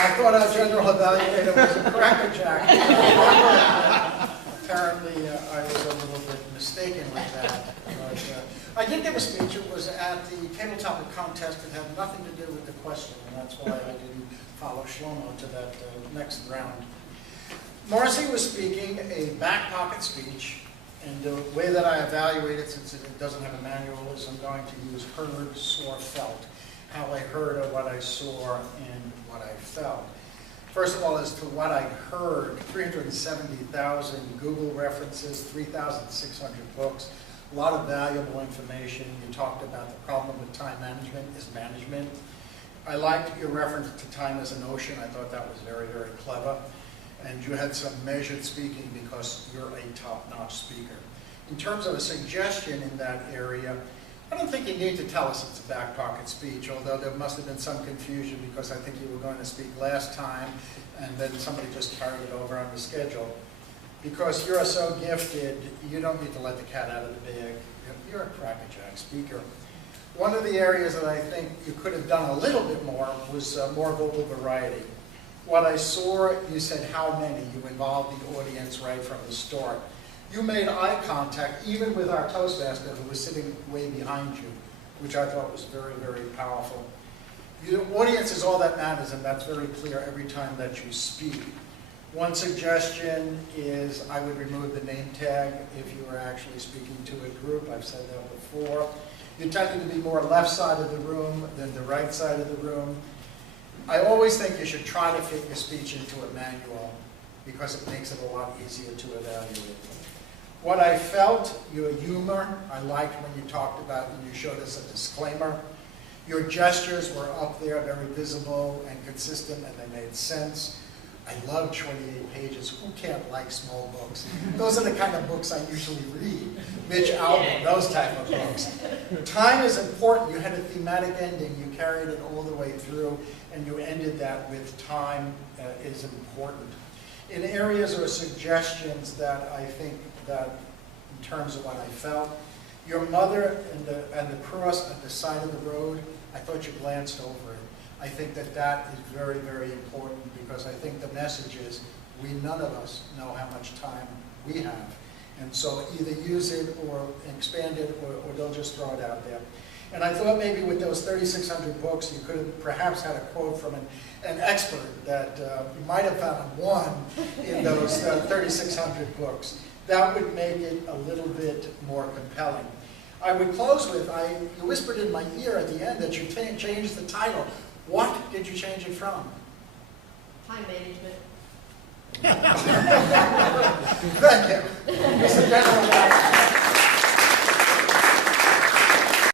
I thought our general evaluator was a crackerjack. Apparently, I was a little bit mistaken with that. But, I did give a speech. It was at the table topic contest. It had nothing to do with the question, and that's why I didn't follow Shlomo to that next round. Marcy was speaking a back pocket speech, and the way that I evaluate it, since it doesn't have a manual, is I'm going to use heard, saw, felt. How I heard or what I saw and what I felt. First of all, as to what I heard, 370,000 Google references, 3,600 books, a lot of valuable information. You talked about the problem with time management is management. I liked your reference to time as an ocean. I thought that was very, very clever. And you had some measured speaking because you're a top-notch speaker. In terms of a suggestion in that area, I don't think you need to tell us it's a back pocket speech, although there must have been some confusion because I think you were going to speak last time and then somebody just carried it over on the schedule. Because you're so gifted, you don't need to let the cat out of the bag. You're a crackerjack speaker. One of the areas that I think you could have done a little bit more was more vocal variety. What I saw, you said how many. You involved the audience right from the start. You made eye contact even with our Toastmaster who was sitting way behind you, which I thought was very, very powerful. The audience is all that matters, and that's very clear every time that you speak. One suggestion is I would remove the name tag if you were actually speaking to a group. I've said that before. You tended to be more left side of the room than the right side of the room. I always think you should try to fit your speech into a manual because it makes it a lot easier to evaluate. What I felt, your humor, I liked when you talked about, when you showed us a disclaimer. Your gestures were up there, very visible and consistent, and they made sense. I love 28 pages. Who can't like small books? Those are the kind of books I usually read. Mitch Albom, those type of books. Time is important. You had a thematic ending. You carried it all the way through, and you ended that with time is important. In areas or suggestions that I think that, in terms of what I felt, your mother and the cross at the side of the road, I thought you glanced over it. I think that that is very, very important because I think the message is none of us know how much time we have. And so either use it or expand it or don't just throw it out there. And I thought maybe with those 3,600 books, you could have perhaps had a quote from an expert that you might have found one in those 3,600 books. That would make it a little bit more compelling. I would close with, you whispered in my ear at the end that you changed the title. What did you change it from? Time management. Thank you. Mr. General